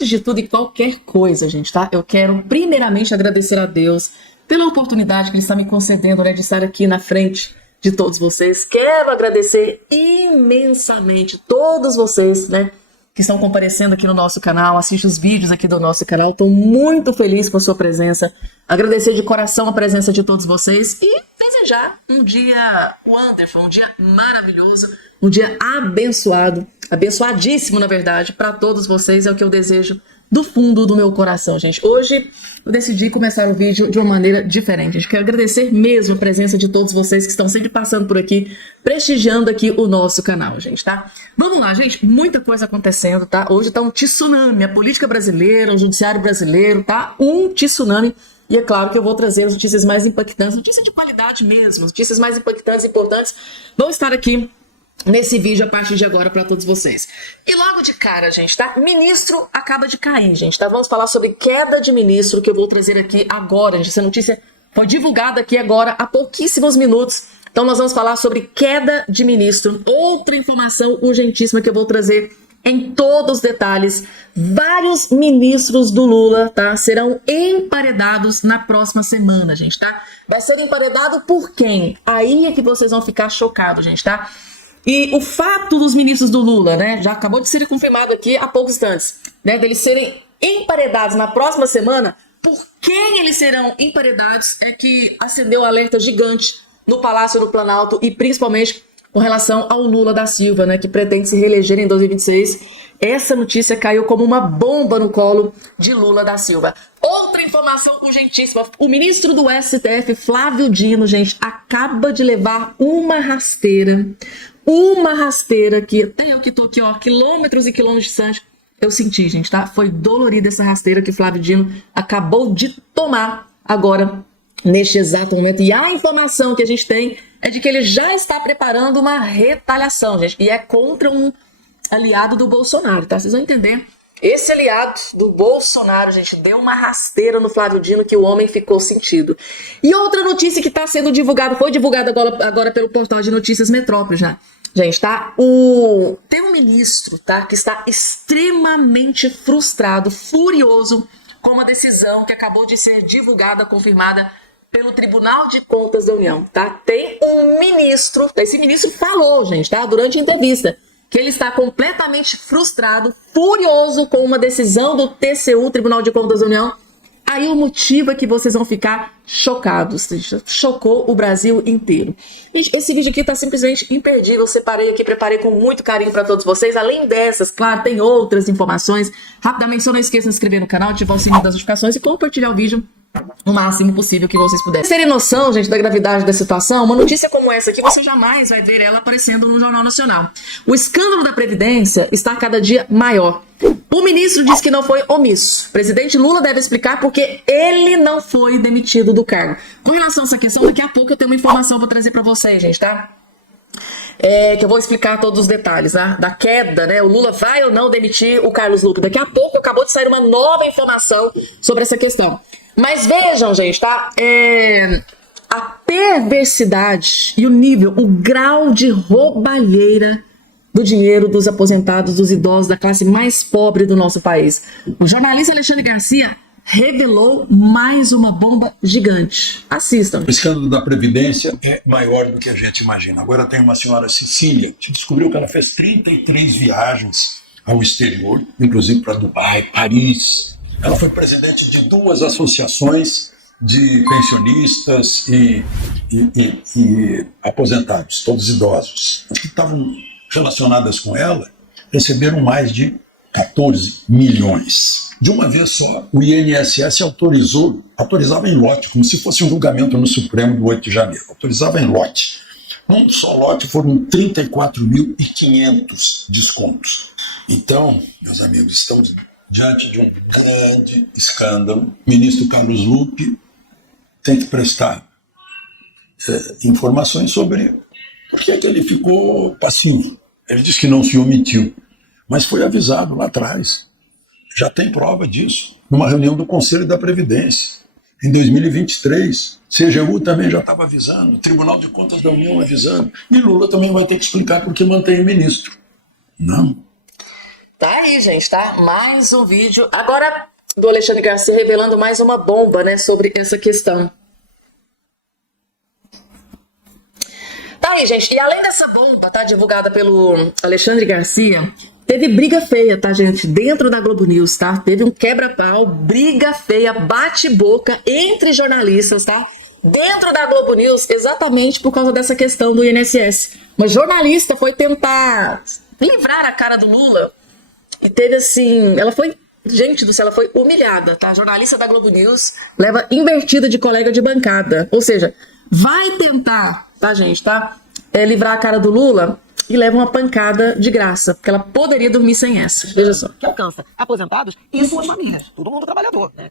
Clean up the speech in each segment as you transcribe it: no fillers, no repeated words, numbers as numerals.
Antes de tudo e qualquer coisa, gente, tá? Eu quero primeiramente agradecer a Deus pela oportunidade que Ele está me concedendo, né, de estar aqui na frente de todos vocês. Quero agradecer imensamente todos vocês, né, que estão comparecendo aqui no nosso canal, assistem os vídeos aqui do nosso canal. Estou muito feliz com a sua presença. Agradecer de coração a presença de todos vocês e desejar um dia wonderful, um dia maravilhoso, um dia abençoado, abençoadíssimo, na verdade, para todos vocês. É o que eu desejo do fundo do meu coração, gente. Hoje eu decidi começar o vídeo de uma maneira diferente. Eu quero agradecer mesmo a presença de todos vocês que estão sempre passando por aqui, prestigiando aqui o nosso canal, gente, tá? Vamos lá, gente. Muita coisa acontecendo, tá? Hoje tá um tsunami. A política brasileira, o judiciário brasileiro, tá? Um tsunami. E é claro que eu vou trazer as notícias mais impactantes, notícias de qualidade mesmo, notícias mais impactantes e importantes vão estar aqui nesse vídeo a partir de agora para todos vocês. E logo de cara, gente, tá? Ministro acaba de cair, gente, tá? Vamos falar sobre queda de ministro, que eu vou trazer aqui agora, gente. Essa notícia foi divulgada aqui agora há pouquíssimos minutos. Então nós vamos falar sobre queda de ministro. Outra informação urgentíssima que eu vou trazer em todos os detalhes. Vários ministros do Lula, tá, serão emparedados na próxima semana, gente, tá? Vai ser emparedado por quem? Aí é que vocês vão ficar chocados, gente, tá? E o fato dos ministros do Lula, né, já acabou de ser confirmado aqui há poucos instantes, né, deles serem emparedados na próxima semana, por quem eles serão emparedados é que acendeu um alerta gigante no Palácio do Planalto e principalmente com relação ao Lula da Silva, né, que pretende se reeleger em 2026. Essa notícia caiu como uma bomba no colo de Lula da Silva. Outra informação urgentíssima. O ministro do STF, Flávio Dino, gente, acaba de levar uma rasteira que até eu que tô aqui, ó, quilômetros e quilômetros distante, eu senti, gente, tá? Foi dolorida essa rasteira que Flávio Dino acabou de tomar agora, neste exato momento. E a informação que a gente tem é de que ele já está preparando uma retaliação, gente. E é contra um aliado do Bolsonaro, tá? Vocês vão entender. Esse aliado do Bolsonaro, gente, deu uma rasteira no Flávio Dino que o homem ficou sentido. E outra notícia que está sendo divulgada, foi divulgada agora pelo portal de notícias Metrópolis, né? Gente, tá? Tem um ministro, tá? Que está extremamente frustrado, furioso com uma decisão que acabou de ser divulgada, confirmada pelo Tribunal de Contas da União, tá? Tem um ministro, esse ministro falou, gente, tá? Durante a entrevista, que ele está completamente frustrado, furioso com uma decisão do TCU, Tribunal de Contas da União. Aí o motivo é que vocês vão ficar chocados, chocou o Brasil inteiro. Esse vídeo aqui tá simplesmente imperdível, eu separei aqui, preparei com muito carinho para todos vocês. Além dessas, claro, tem outras informações. Rapidamente, só não esqueça de se inscrever no canal, ativar o sininho das notificações e compartilhar o vídeo o máximo possível que vocês puderem. Terem noção, gente, da gravidade da situação, uma notícia como essa aqui, você jamais vai ver ela aparecendo no Jornal Nacional. O escândalo da Previdência está cada dia maior. O ministro diz que não foi omisso. O presidente Lula deve explicar porque ele não foi demitido do cargo. Com relação a essa questão, daqui a pouco eu tenho uma informação para trazer para vocês, gente, tá? Que eu vou explicar todos os detalhes, tá? Da queda, né? O Lula vai ou não demitir o Carlos Lupe. Daqui a pouco acabou de sair uma nova informação sobre essa questão. Mas vejam, gente, tá? A perversidade e o nível, o grau de roubalheira do dinheiro dos aposentados, dos idosos, da classe mais pobre do nosso país. O jornalista Alexandre Garcia revelou mais uma bomba gigante. Assistam. O escândalo da Previdência é maior do que a gente imagina. Agora tem uma senhora Cecília que descobriu que ela fez 33 viagens ao exterior, inclusive para Dubai, Paris. Ela foi presidente de 2 associações de pensionistas e aposentados, todos idosos. As que estavam relacionadas com ela receberam mais de 14 milhões. De uma vez só, o INSS autorizava em lote, como se fosse um julgamento no Supremo do 8 de janeiro. Autorizava em lote. Num só lote foram 34.500 descontos. Então, meus amigos, estamos diante de um grande escândalo. O ministro Carlos Lupe tem que prestar informações sobre por que ele ficou passivo. Ele disse que não se omitiu, mas foi avisado lá atrás. Já tem prova disso, numa reunião do Conselho da Previdência, em 2023. CGU também já estava avisando, o Tribunal de Contas da União avisando, e Lula também vai ter que explicar por que mantém o ministro. Não. Tá aí, gente, tá? Mais um vídeo. Agora, do Alexandre Garcia revelando mais uma bomba, né, sobre essa questão. Tá aí, gente. E além dessa bomba, tá, divulgada pelo Alexandre Garcia, teve briga feia, tá, gente? Dentro da Globo News, tá? Teve um quebra-pau, briga feia, bate-boca entre jornalistas, tá? Dentro da Globo News, exatamente por causa dessa questão do INSS. Uma jornalista foi tentar livrar a cara do Lula e teve assim, ela foi, gente do céu, ela foi humilhada, tá? A jornalista da Globo News leva invertida de colega de bancada, ou seja, vai tentar, tá, gente, tá? Livrar a cara do Lula e leva uma pancada de graça, porque ela poderia dormir sem essa. Veja só. Que alcança aposentados e suas famílias, todo mundo trabalhador, né?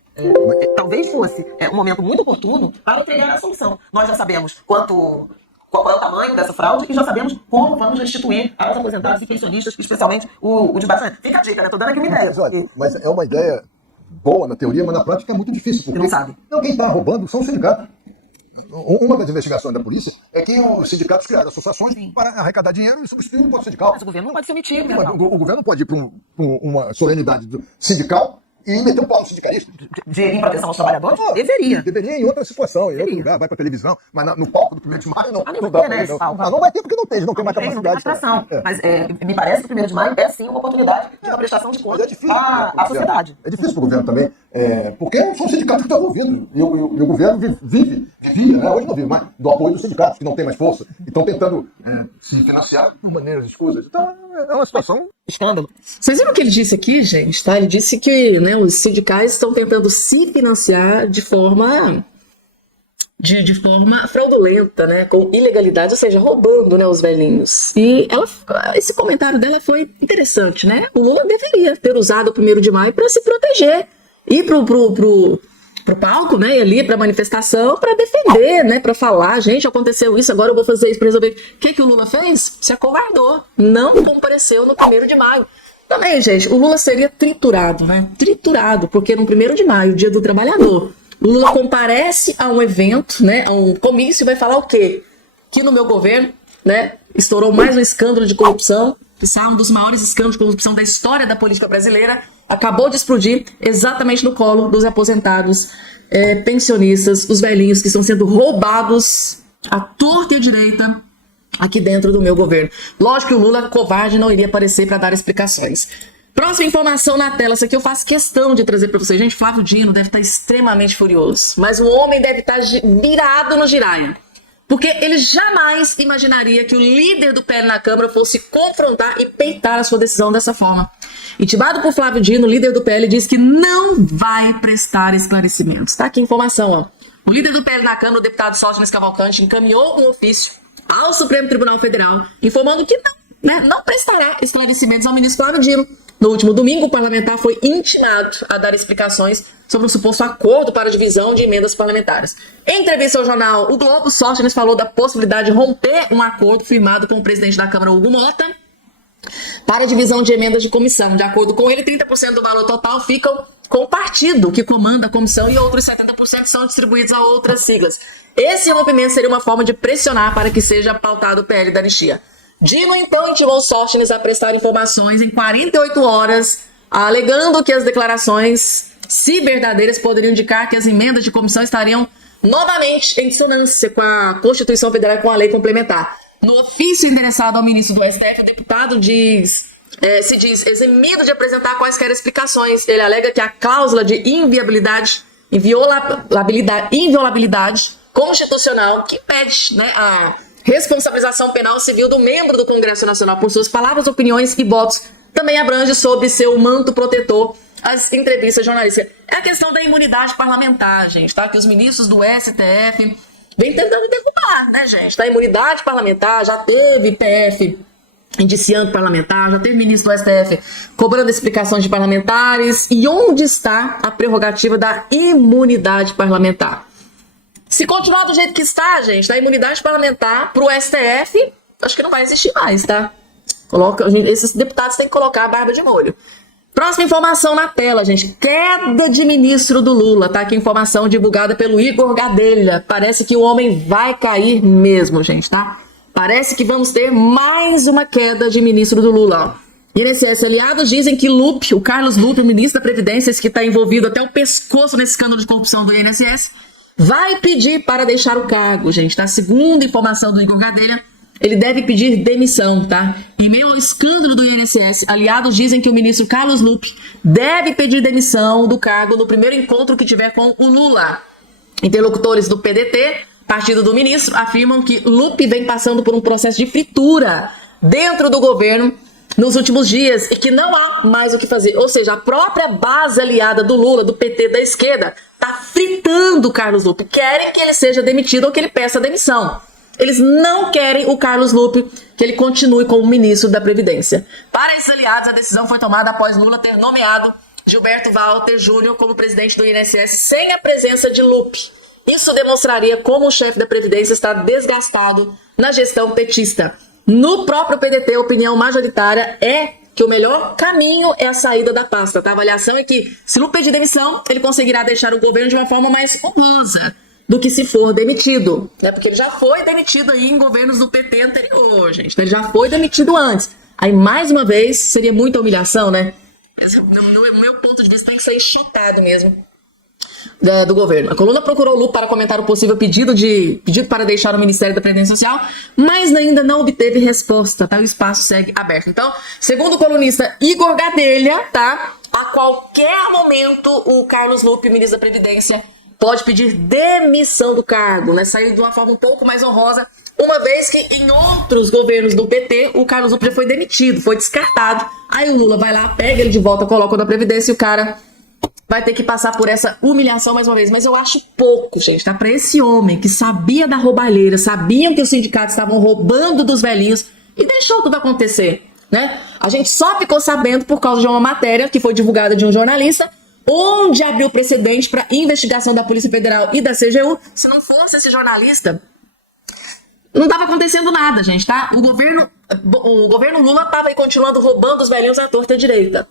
Talvez fosse um momento muito oportuno para entregar a solução. Nós já sabemos qual é o tamanho dessa fraude e já sabemos como vamos restituir aos aposentados e pensionistas, especialmente o de baixo. Fica a dica, né? Tô dando aqui uma ideia. Mas é uma ideia boa na teoria, mas na prática é muito difícil. Porque Você não sabe. Não, quem está roubando são os sindicatos. Uma das investigações da polícia é que os sindicatos criaram associações para arrecadar dinheiro e substituir o imposto sindical. Mas o governo não pode se omitir, né? O governo não pode ir para uma solenidade sindical e meter um pau no sindicalista. Em proteção aos trabalhadores? Deveria. Deveria em outra situação, em outro lugar, vai para televisão, mas no palco do 1º de maio não. Nem Não vai dá ter, né, pra- esse palco. não vai ter porque não tem mais Não tem capacidade. atração. É. Mas me parece que o 1º de maio é sim uma oportunidade de uma prestação de Mas contas é difícil. à sociedade. É difícil para o governo também, porque são os sindicatos que estão envolvidos. E o governo vivia, né? Hoje não vive mais, do apoio dos sindicatos, que não tem mais força, e estão tentando se financiar de maneiras escusas. Então, é uma situação. Escândalo. Vocês viram o que ele disse aqui, gente, tá? Ele disse que, né, os sindicais estão tentando se financiar de forma fraudulenta, né, com ilegalidade, ou seja, roubando, né, os velhinhos. E esse comentário dela foi interessante, né? O Lula deveria ter usado o 1º de maio para se proteger, ir pro palco, né, e ali pra manifestação, para defender, né, para falar, gente, aconteceu isso, agora eu vou fazer isso para resolver. O que o Lula fez? Se acovardou, não compareceu no 1º de maio. Também, gente, o Lula seria triturado, né? Triturado, porque no 1º de maio, Dia do Trabalhador, o Lula comparece a um evento, né, a um comício e vai falar o quê? Que no meu governo, né, estourou mais um escândalo de corrupção, que é um dos maiores escândalos de corrupção da história da política brasileira, acabou de explodir exatamente no colo dos aposentados, pensionistas, os velhinhos que estão sendo roubados à torta e à direita aqui dentro do meu governo. Lógico que o Lula, covarde, não iria aparecer para dar explicações. Próxima informação na tela, essa aqui eu faço questão de trazer para vocês. Gente, Flávio Dino deve estar extremamente furioso, mas o homem deve estar virado no giraia, porque ele jamais imaginaria que o líder do PL na Câmara fosse confrontar e peitar a sua decisão dessa forma. Intimado por Flávio Dino, o líder do PL diz que não vai prestar esclarecimentos. Tá aqui a informação, ó. O líder do PL na Câmara, o deputado Sóstenes Cavalcante, encaminhou um ofício ao Supremo Tribunal Federal informando que não prestará esclarecimentos ao ministro Flávio Dino. No último domingo, o parlamentar foi intimado a dar explicações sobre o suposto acordo para a divisão de emendas parlamentares. Em entrevista ao jornal O Globo, Sóstenes falou da possibilidade de romper um acordo firmado com o presidente da Câmara, Hugo Mota, para a divisão de emendas de comissão. De acordo com ele, 30% do valor total ficam com o partido que comanda a comissão e outros 70% são distribuídos a outras siglas. Esse rompimento seria uma forma de pressionar para que seja pautado o PL da anistia. Dino, então, intimou Sóstenes a prestar informações em 48 horas, alegando que as declarações, se verdadeiras, poderiam indicar que as emendas de comissão estariam novamente em dissonância com a Constituição Federal e com a lei complementar. No ofício endereçado ao ministro do STF, o deputado se diz eximido de apresentar quaisquer explicações. Ele alega que a cláusula de inviolabilidade constitucional que impede, né, a responsabilização penal civil do membro do Congresso Nacional por suas palavras, opiniões e votos também abrange sob seu manto protetor as entrevistas jornalísticas. É a questão da imunidade parlamentar, gente, tá? Que os ministros do STF vem tentando derrubar, né, gente? Da imunidade parlamentar, já teve PF indiciando parlamentar, já teve ministro do STF cobrando explicações de parlamentares. E onde está a prerrogativa da imunidade parlamentar? Se continuar do jeito que está, gente, a imunidade parlamentar pro STF, acho que não vai existir mais, tá? Esses deputados têm que colocar a barba de molho. Próxima informação na tela, gente. Queda de ministro do Lula, tá? Aqui informação divulgada pelo Igor Gadelha. Parece que o homem vai cair mesmo, gente, tá? Parece que vamos ter mais uma queda de ministro do Lula, ó. INSS aliados dizem que Lupe, o Carlos Lupe, o ministro da Previdência, esse que está envolvido até o pescoço nesse escândalo de corrupção do INSS, vai pedir para deixar o cargo, gente, tá? Segundo informação do Igor Gadelha, ele deve pedir demissão, tá? Em meio ao escândalo do INSS, aliados dizem que o ministro Carlos Lupe deve pedir demissão do cargo no primeiro encontro que tiver com o Lula. Interlocutores do PDT, partido do ministro, afirmam que Lupe vem passando por um processo de fritura dentro do governo nos últimos dias e que não há mais o que fazer. Ou seja, a própria base aliada do Lula, do PT, da esquerda, está fritando o Carlos Lupe. Querem que ele seja demitido ou que ele peça demissão. Eles não querem o Carlos Lupe, que ele continue como ministro da Previdência. Para esses aliados, a decisão foi tomada após Lula ter nomeado Gilberto Walter Júnior como presidente do INSS sem a presença de Lupe. Isso demonstraria como o chefe da Previdência está desgastado na gestão petista. No próprio PDT, a opinião majoritária é que o melhor caminho é a saída da pasta. Tá? A avaliação é que, se Lupe pedir demissão, ele conseguirá deixar o governo de uma forma mais honrosa do que se for demitido, né? Porque ele já foi demitido aí em governos do PT anterior, gente. Ele já foi demitido antes. Aí, mais uma vez, seria muita humilhação, né? No meu ponto de vista, tem que sair chutado mesmo do governo. A coluna procurou o Lupe para comentar o possível pedido para deixar o Ministério da Previdência Social, mas ainda não obteve resposta, tá? O espaço segue aberto. Então, segundo o colunista Igor Gadelha, tá? A qualquer momento, o Carlos Lupe, ministro da Previdência, pode pedir demissão do cargo, né? Sair de uma forma um pouco mais honrosa, uma vez que em outros governos do PT, o Carlos Lupe já foi demitido, foi descartado. Aí o Lula vai lá, pega ele de volta, coloca na Previdência e o cara vai ter que passar por essa humilhação mais uma vez. Mas eu acho pouco, gente, tá? Pra esse homem que sabia da roubalheira, sabiam que os sindicatos estavam roubando dos velhinhos e deixou tudo acontecer, né? A gente só ficou sabendo por causa de uma matéria que foi divulgada de um jornalista, onde abriu precedente para investigação da Polícia Federal e da CGU. Se não fosse esse jornalista, não estava acontecendo nada, gente, tá? O governo Lula estava aí continuando roubando os velhinhos à torta e à direita.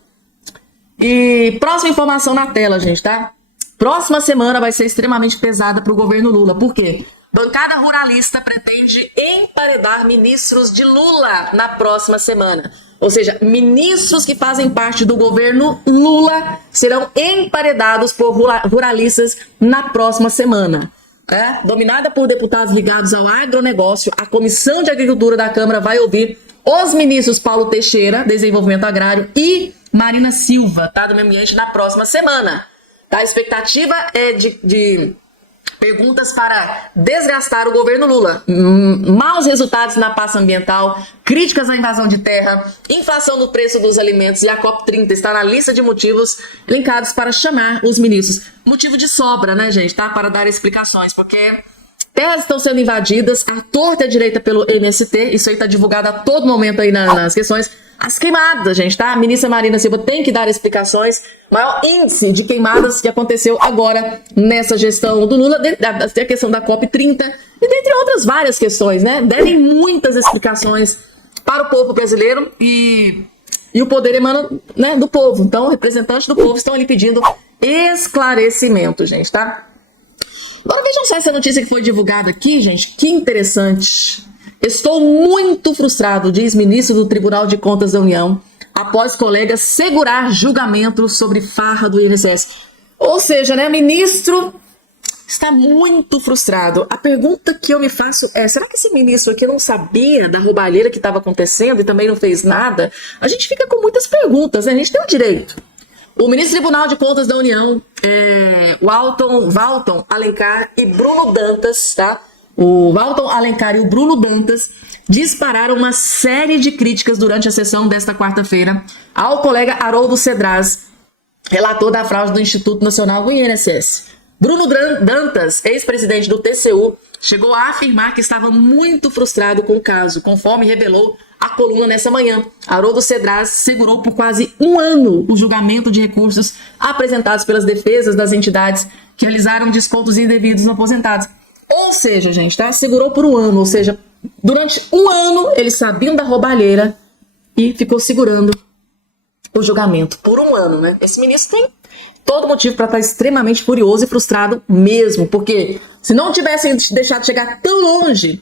E próxima informação na tela, gente, tá? Próxima semana vai ser extremamente pesada para o governo Lula. Por quê? Bancada ruralista pretende emparedar ministros de Lula na próxima semana. Ou seja, ministros que fazem parte do governo Lula serão emparedados por ruralistas na próxima semana. Dominada por deputados ligados ao agronegócio, a Comissão de Agricultura da Câmara vai ouvir os ministros Paulo Teixeira, Desenvolvimento Agrário, e Marina Silva, tá, do Meio Ambiente, na próxima semana. Tá? A expectativa é de perguntas para desgastar o governo Lula. Maus resultados na pasta ambiental, críticas à invasão de terra, inflação no preço dos alimentos e a COP30 está na lista de motivos linkados para chamar os ministros. Motivo de sobra, né, gente, tá? Para dar explicações, porque terras estão sendo invadidas à torta e à direita pelo MST, isso aí está divulgado a todo momento aí nas questões. As queimadas, gente, tá? A ministra Marina Silva tem que dar explicações. Maior índice de queimadas que aconteceu agora nessa gestão do Lula, a questão da COP30 e dentre outras várias questões, né? Devem muitas explicações para o povo brasileiro e o poder emana, né, do povo. Então, representantes do povo estão ali pedindo esclarecimento, gente, tá? Agora vejam só essa notícia que foi divulgada aqui, gente. Que interessante. Estou muito frustrado, diz ministro do Tribunal de Contas da União, após colegas segurar julgamento sobre farra do INSS. Ou seja, né, ministro está muito frustrado. A pergunta que eu me faço é, será que esse ministro aqui não sabia da roubalheira que estava acontecendo e também não fez nada? A gente fica com muitas perguntas, né? A gente tem o direito. O ministro do Tribunal de Contas da União, Walton Alencar e Bruno Dantas, tá? O Walton Alencar e o Bruno Dantas dispararam uma série de críticas durante a sessão desta quarta-feira ao colega Haroldo Cedras, relator da fraude do Instituto Nacional do INSS. Bruno Dantas, ex-presidente do TCU, chegou a afirmar que estava muito frustrado com o caso, conforme revelou a coluna nessa manhã. Haroldo Cedras segurou por quase um ano o julgamento de recursos apresentados pelas defesas das entidades que realizaram descontos indevidos nos aposentados. Ou seja, gente, tá? Segurou por um ano, ou seja, durante um ano eles sabiam da roubalheira e ficou segurando o julgamento por um ano, né? Esse ministro tem todo motivo para estar extremamente furioso e frustrado mesmo, porque se não tivessem deixado chegar tão longe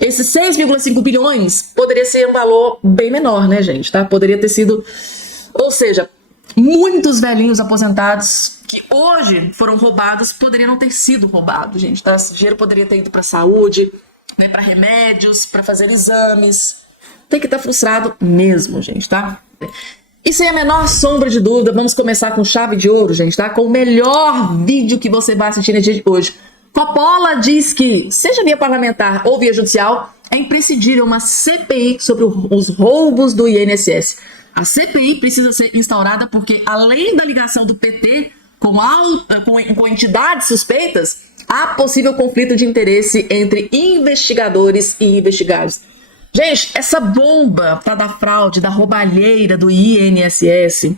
Esses 6,5 bilhões poderia ser um valor bem menor, né, gente? Tá? Poderia ter sido... Ou seja, muitos velhinhos aposentados que hoje foram roubados poderiam não ter sido roubados, gente. Tá? Esse dinheiro poderia ter ido para saúde, né, para remédios, para fazer exames. Tem que estar frustrado mesmo, gente, tá? E sem a menor sombra de dúvida, vamos começar com chave de ouro, gente, tá? Com o melhor vídeo que você vai assistir no dia de hoje. Coppola diz que, seja via parlamentar ou via judicial, é imprescindível uma CPI sobre os roubos do INSS. A CPI precisa ser instaurada porque, além da ligação do PT com entidades suspeitas, há possível conflito de interesse entre investigadores e investigados. Gente, essa bomba da fraude, da roubalheira do INSS,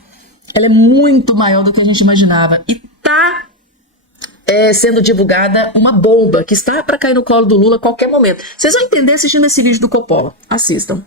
ela é muito maior do que a gente imaginava. E tá sendo divulgada uma bomba que está para cair no colo do Lula a qualquer momento. Vocês vão entender assistindo esse vídeo do Coppola. Assistam.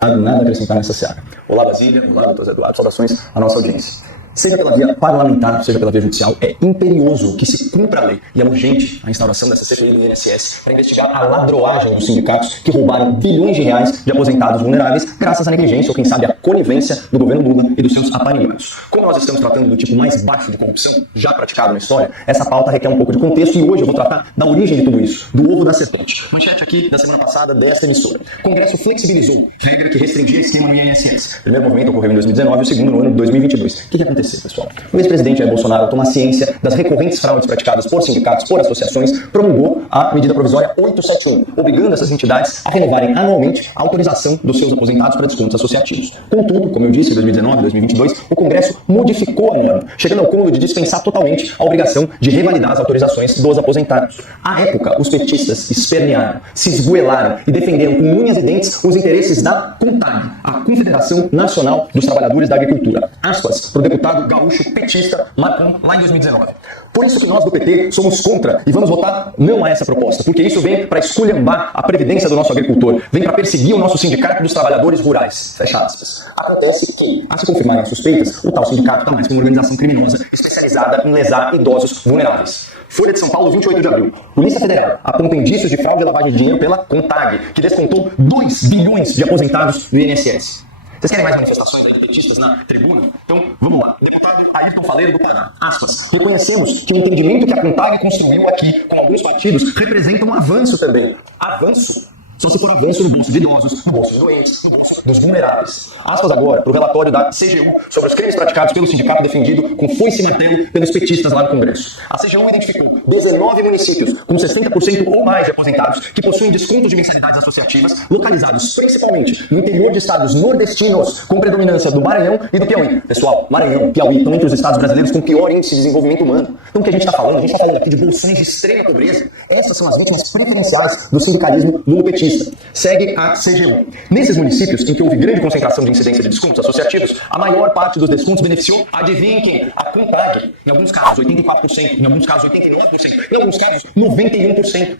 Nada a acrescentar nessa seara. Olá, Basília. Olá, doutor Zé Eduardo. Saudações à nossa audiência. Seja pela via parlamentar, seja pela via judicial, é imperioso que se cumpra a lei e é urgente a instauração dessa CPI do INSS para investigar a ladroagem dos sindicatos que roubaram bilhões de reais de aposentados vulneráveis graças à negligência ou, quem sabe, à conivência do governo Lula e dos seus aparelhos. Como nós estamos tratando do tipo mais baixo de corrupção já praticado na história, essa pauta requer um pouco de contexto e hoje eu vou tratar da origem de tudo isso, do ovo da serpente. Manchete aqui da semana passada desta emissora. O Congresso flexibilizou regra que restringia o esquema no INSS. O primeiro movimento ocorreu em 2019 e o segundo no ano de 2022. O que aconteceu, pessoal? O ex-presidente Jair Bolsonaro, ao tomar ciência das recorrentes fraudes praticadas por sindicatos, por associações, promulgou a medida provisória 871, obrigando essas entidades a renovarem anualmente a autorização dos seus aposentados para descontos associativos. Contudo, como eu disse, em 2019 e 2022, o Congresso modificou a norma, chegando ao cúmulo de dispensar totalmente a obrigação de revalidar as autorizações dos aposentados. À época, os petistas espernearam, se esgoelaram e defenderam com unhas e dentes os interesses da CONTAG, a Confederação Nacional dos Trabalhadores da Agricultura. Aspas para o deputado gaúcho petista Marcon, lá em 2019. Por isso que nós do PT somos contra e vamos votar não a essa proposta, porque isso vem para esculhambar a previdência do nosso agricultor, vem para perseguir o nosso sindicato dos trabalhadores rurais. Fecha aspas. Acontece que, a se confirmarem as suspeitas, o tal sindicato está mais como uma organização criminosa especializada em lesar idosos vulneráveis. Folha de São Paulo, 28 de abril. Polícia Federal aponta indícios de fraude e lavagem de dinheiro pela CONTAG, que descontou 2 bilhões de aposentados do INSS. Vocês querem mais manifestações aí de petistas na tribuna? Então, vamos lá. Deputado Ayrton Faleiro do Pará. Aspas. Reconhecemos que o entendimento que a CONTAG construiu aqui com alguns partidos representa um avanço também. Avanço? Só se for avanço no bolso de idosos, no bolso dos doentes, no bolso dos vulneráveis. Aspas agora para o relatório da CGU sobre os crimes praticados pelo sindicato defendido com foice e martelo pelos petistas lá no Congresso. A CGU identificou 19 municípios com 60% ou mais de aposentados que possuem descontos de mensalidades associativas localizados principalmente no interior de estados nordestinos com predominância do Maranhão e do Piauí. Pessoal, Maranhão e Piauí estão entre os estados brasileiros com pior índice de desenvolvimento humano. Então o que a gente está falando? A gente está falando aqui de bolsões de extrema pobreza. Essas são as vítimas preferenciais do sindicalismo lulopetista. Segue a CGU. Nesses municípios em que houve grande concentração de incidência de descontos associativos, a maior parte dos descontos beneficiou, adivinhem quem? A CONTAG. Em alguns casos, 84%, em alguns casos, 89%, em alguns casos, 91%.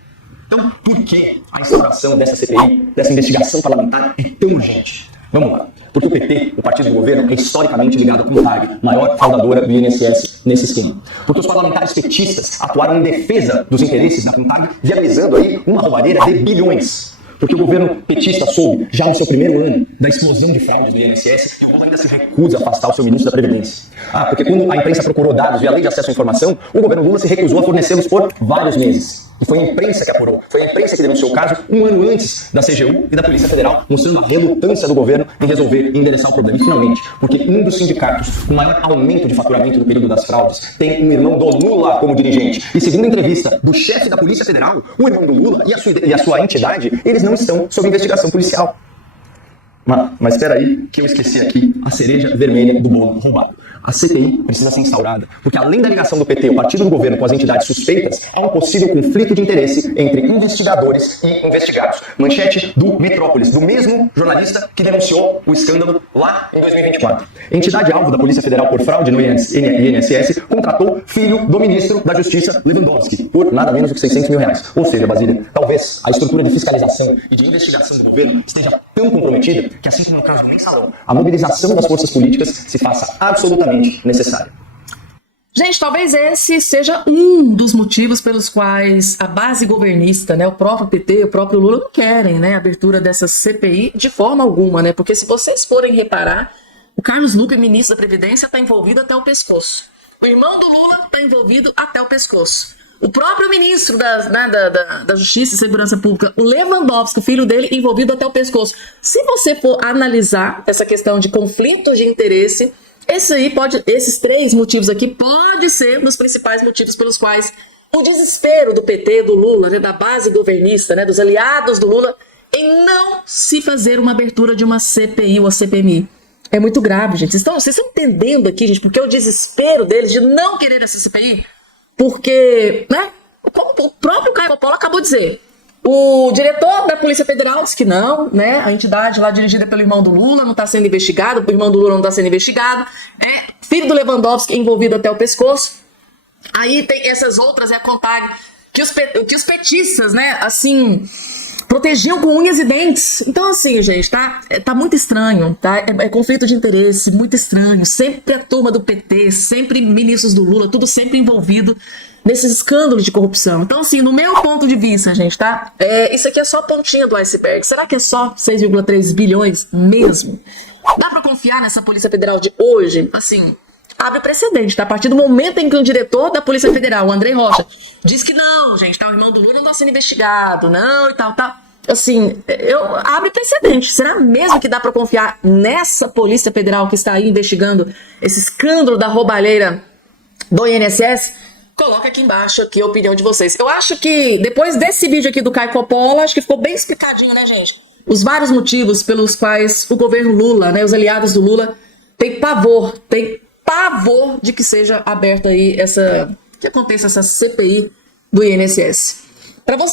Então, por que a instauração dessa CPI, dessa investigação parlamentar, é tão urgente? Vamos lá. Porque o PT, o partido do governo, é historicamente ligado à CONTAG, maior fraudadora do INSS nesse esquema. Porque os parlamentares petistas atuaram em defesa dos interesses da CONTAG, viabilizando aí uma roubalheira de bilhões. Porque o governo petista soube, já no seu primeiro ano, da explosão de fraudes do INSS, que ainda se recusa a afastar o seu ministro da Previdência. Porque quando a imprensa procurou dados via lei de acesso à informação, o governo Lula se recusou a fornecê-los por vários meses. E foi a imprensa que apurou, foi a imprensa que denunciou o caso um ano antes da CGU e da Polícia Federal, mostrando a relutância do governo em resolver e endereçar o problema. E finalmente, porque um dos sindicatos com maior aumento de faturamento no período das fraudes tem um irmão do Lula como dirigente. E segundo a entrevista do chefe da Polícia Federal, o irmão do Lula e a sua entidade, eles não estão sob investigação policial. Mas espera aí, que eu esqueci aqui a cereja vermelha do bolo roubado. A CPI precisa ser instaurada, porque além da ligação do PT, o partido do governo, com as entidades suspeitas, há um possível conflito de interesse entre investigadores e investigados. Manchete do Metrópolis, do mesmo jornalista que denunciou o escândalo lá em 2024. Entidade-alvo da Polícia Federal por fraude no INSS contratou filho do ministro da Justiça, Lewandowski, por nada menos do que R$600 mil. Ou seja, Basília, talvez a estrutura de fiscalização e de investigação do governo esteja tão comprometida que, assim como no caso do Mensalão, a mobilização das forças políticas se faça absolutamente necessária. Gente, talvez esse seja um dos motivos pelos quais a base governista, né, o próprio PT, o próprio Lula não querem, né, a abertura dessa CPI de forma alguma, né, porque se vocês forem reparar, o Carlos Lupe, ministro da Previdência, está envolvido até o pescoço. O irmão do Lula está envolvido até o pescoço. O próprio ministro da Justiça e Segurança Pública, o Lewandowski, o filho dele, envolvido até o pescoço. Se você for analisar essa questão de conflito de interesse, esses 3 motivos aqui podem ser um dos principais motivos pelos quais o desespero do PT, do Lula, né, da base governista, né, dos aliados do Lula, em não se fazer uma abertura de uma CPI ou CPMI. É muito grave, gente. Vocês estão entendendo aqui, gente, porque o desespero deles de não querer essa CPI? Porque, né, como o próprio Caio Coppola acabou de dizer, o diretor da Polícia Federal disse que não, né, a entidade lá dirigida pelo irmão do Lula não está sendo investigado, o irmão do Lula não está sendo investigado, filho do Lewandowski envolvido até o pescoço. Aí tem essas outras, a contar que os petistas, né, assim, protegiam com unhas e dentes. Então, assim, gente, tá muito estranho, tá? É conflito de interesse, muito estranho. Sempre a turma do PT, sempre ministros do Lula, tudo sempre envolvido nesses escândalos de corrupção. Então, assim, no meu ponto de vista, gente, tá? Isso aqui é só a pontinha do iceberg. Será que é só 6,3 bilhões mesmo? Dá pra confiar nessa Polícia Federal de hoje? Assim, abre precedente, tá? A partir do momento em que o diretor da Polícia Federal, o André Rocha, diz que não, gente, tá? O irmão do Lula não tá sendo investigado, não, e tal. Assim, abre precedente. Será mesmo que dá pra confiar nessa Polícia Federal que está aí investigando esse escândalo da roubalheira do INSS? Coloca aqui embaixo aqui a opinião de vocês. Eu acho que depois desse vídeo aqui do Caio Coppola, acho que ficou bem explicadinho, né, gente? Os vários motivos pelos quais o governo Lula, né, os aliados do Lula, tem pavor de que seja aberta aí que aconteça essa CPI do INSS. Para você